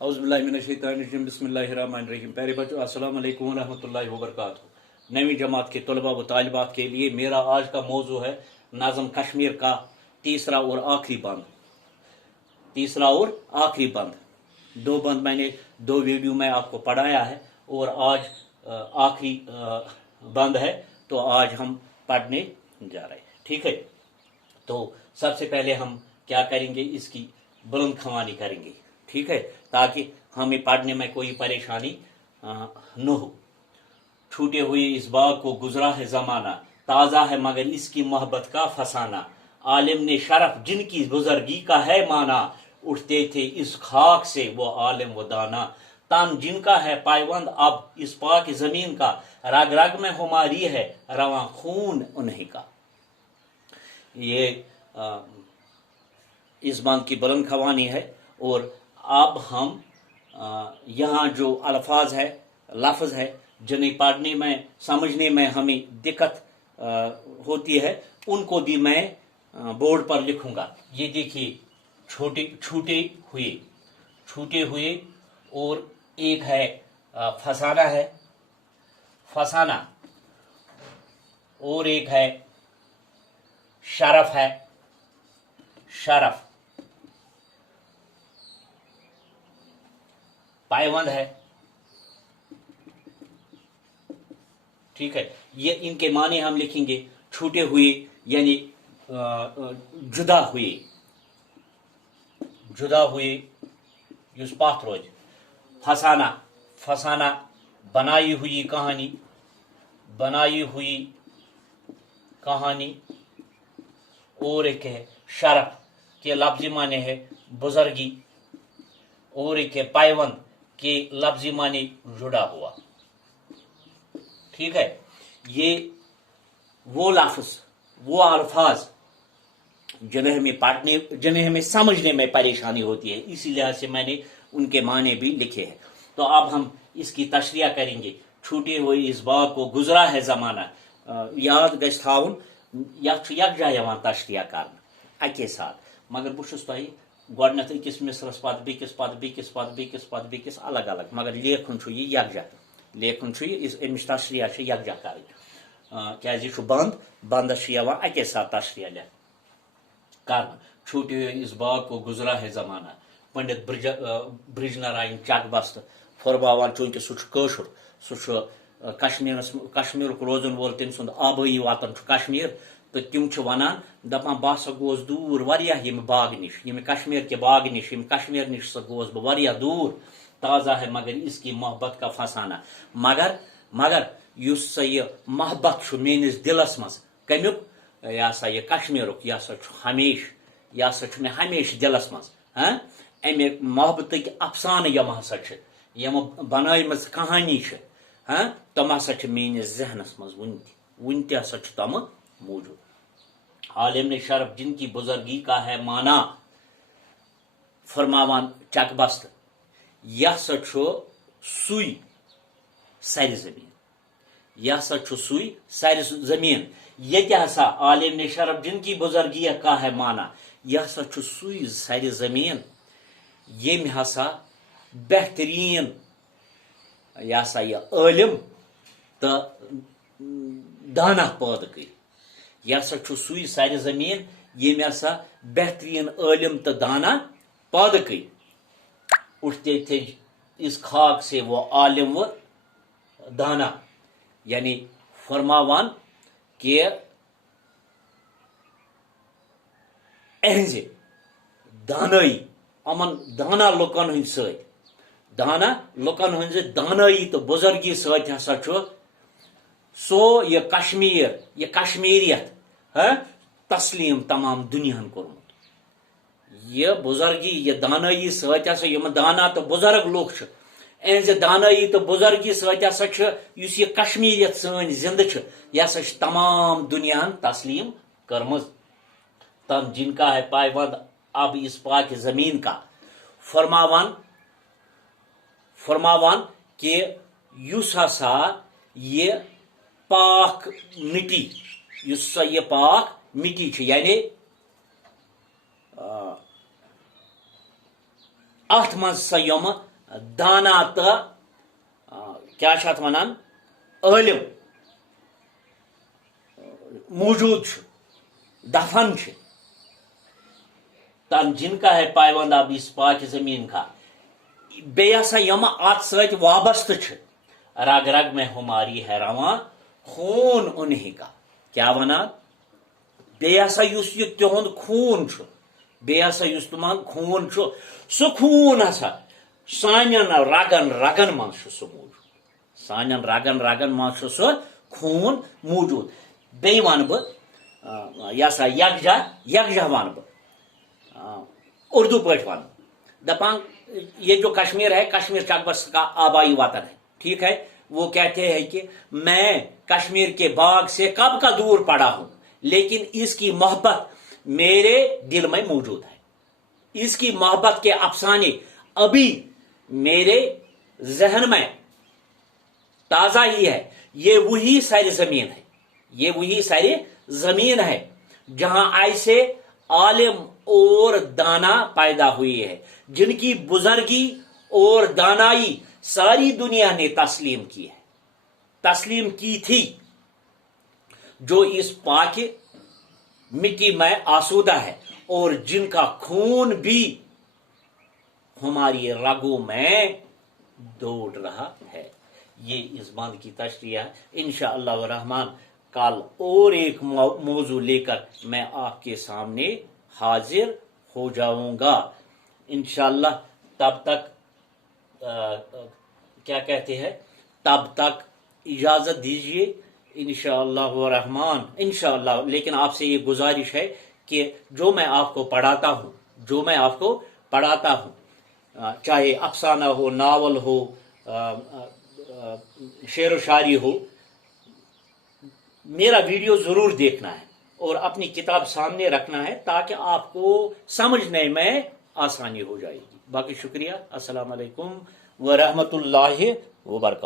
औज़ुबिल्लाहिमिनश्शैतानिर्रजीम बिस्मिल्लाहिर्रहमानिर्रहीम। प्यारे बच्चों, अस्सलाम वालेकुम रहमतुल्लाहि व बरकातुहू। नवी जमात के तलबा व तालिबात के लिए मेरा आज का मौजू है नाज़म कश्मीर का तीसरा और आखिरी बंद। तीसरा और आखिरी बंद, दो बंद मैंने दो वीडियो में आपको पढ़ाया है और आज आखिरी बंद है, तो आज हम पढ़ने जा रहे हैं। ठीक है, तो सबसे पहले हम क्या करेंगे, इसकी बुलंद खवानी करेंगे। ठीक है, ताकि हमें पढ़ने में कोई परेशानी न हो। छूटे हुए इस बाग को गुजरा है जमाना, ताज़ा है मगर इसकी मोहब्बत का फसाना। आलिम ने शरफ जिनकी बुजुर्गी का है माना, उठते थे इस खाक से वो आलिम व दाना। तन जिनका है पायबंद अब इस पाक जमीन का, रग रग में हमारी है रवां खून उन्हीं का। ये इस बांध की बुलंद खवानी है। और अब हम यहाँ जो अल्फाज है, लफ्ज़ है, जिन्हें पढ़ने में समझने में हमें दिक्कत होती है, उनको भी मैं बोर्ड पर लिखूंगा। ये देखिए, छूटे हुए और एक है फसाना है, फसाना, और एक है शरफ है, शरफ, पायबंद है। ठीक है, ये इनके माने हम लिखेंगे। छूटे हुए यानी जुदा हुए, जुदा हुए युस पाथ रोज। फसाना, फसाना बनाई हुई कहानी, बनाई हुई कहानी। और एक है शरफ के लफ्ज़ी माने है बुजुर्गी, और एक है पायबंद के लफ्ज़ी माने जुड़ा हुआ। ठीक है, ये वो लफ्ज़, वो अल्फाज जिन्हें हमें पढ़ने, जिन्हें हमें समझने में परेशानी होती है, इसी लिहाज से मैंने उनके माने भी लिखे हैं। तो अब हम इसकी तशरिया करेंगे। छूटे हुए इस बाग को गुजरा है जमाना, याद गछ थाउन, यकजा यवान तशरिया करना अके साथ। मगर बुशुस तोही गोडनथ अकिस मिसरस पद बेकिस पद बेकिस पद बेकिस पद बेकिस अलग अलग, मगर लेखन छु यह यकजा, लेखन छु यह अमिश तशरिया छु यकजा करनी। क्या यह छु बंद, बंदस छु यवान अके साथ तशरिया ले करना। छूटे हुए इस बाग को गुजरा है जमाना, पंडित ब्रिज नारायण चकबस्त फरमावान, चूंकि सह कशुर, सह कश्मीर रोजन वोल, तम सुंद आबई वातन कश्मीर, तो तिम वनान दपान बह सा गोस दूर वारियाह यम बाग निश, यम कश्मीर के बाग निश, यम कश्मीर निश सा गोस बह वारियाह दूर। ताज़ा है मगर इसकी मोहब्बत का फसाना। मगर युस सा यह मोहब्बत छु मेनिस दिलस मज कम्युक, यह सा यह कश्मीरुक, यह सा हमेश, यह सा मे हमेश दिलस मज। अमे मोहब्बत अफसान यम हसा यम बनायम कहानी, तम हसा मेनिस जहनस मज वन हसा तम मौजूद। आलिम ने शरफ जिनकी बुजुर्गी का है माना, फरमावान चकबस्त, यह सुई सर जमीन, यह सुई सर जमीन। ये हसा आलिम ने शरफ जिनकी बुजुर्गी का है माना, यह सुई सर जमीन, यम हसा बेहतरीन यह सा यह आलिम तो दाना पैदा कर। यह सुई सर जमीन यम हसा बेहतरीन आलिम तो दाना पैदा कर। उठते थे इस खाक से वो आलिम व दाना, यानी फरमावान के अहज दानई, अमन दाना लुकन हंद सत, दाना लुकन हंज दानई तो बुजुर्गी सत हसा सो ये कश्मीर, ये कश्मीरियत तस्लीम तमाम दुनियान कोरमुत। ये बुजुर्गी, ये दानई सत हसा यम दाना तो बुजुर्ग लोग अहज दानई तो बुजुर्गी सत हसा युस ये कश्मीरियत सन जिंद यह हसा तमाम दुनियान तस्लीम करमज। तम जिनका है पायबंद अब इस पाक जमीन का, फरमावान के युस हसा ये पाक मिट्टी, युस सा ये पाक मिट्टी यानी ات مز سا یم دانا تو کیا ات ونان عالم موجود دفن تن جن کا ہے پائبند اب اس پاک زمین کا بیسا یم ات ست وابست رگ رگ میں ہماری ہے رواں خون انہیں کا کیا ونان بیسا اس یہ تہند خون بیسا اس تمہن خون سو خون ہسا سانین رگن رگن من سو موجود سانین رگن رگن من سو خون موجود بی ون بہ سا یکجہ ون بہ اردو پاٹ ون دپان یہ جو کشمیر ہے کشمیر چکبر کا آبائی وطن ہے ٹھیک ہے وہ کہتے ہیں کہ میں کشمیر کے باغ سے کب کا دور پڑا ہوں لیکن اس کی محبت میرے دل میں موجود ہے اس کی محبت کے افسانے ابھی میرے ذہن میں تازہ ہی ہے یہ وہی ساری زمین ہے یہ وہی ساری زمین ہے جہاں ایسے عالم اور دانا پیدا ہوئی ہے جن کی بزرگی اور دانائی ساری دنیا نے تسلیم کی ہے تسلیم کی تھی جو اس پاک مٹی میں آسودہ ہے اور جن کا خون بھی ہماری رگوں میں دوڑ رہا ہے یہ اس بند کی تشریح ہے انشاءاللہ الرحمن کل اور ایک موضوع لے کر میں آپ کے سامنے حاضر ہو جاؤں گا انشاءاللہ تب تک کیا کہتے ہیں تب تک اجازت دیجیے انشاءاللہ الرحمن انشاءاللہ لیکن آپ سے یہ گزارش ہے کہ جو میں آپ کو پڑھاتا ہوں چاہے افسانہ ہو ناول ہو شعر و شاعری ہو میرا ویڈیو ضرور دیکھنا ہے اور اپنی کتاب سامنے رکھنا ہے تاکہ آپ کو سمجھنے میں آسانی ہو جائے گی باقی شکریہ السلام علیکم ورحمۃ اللہ وبرکاتہ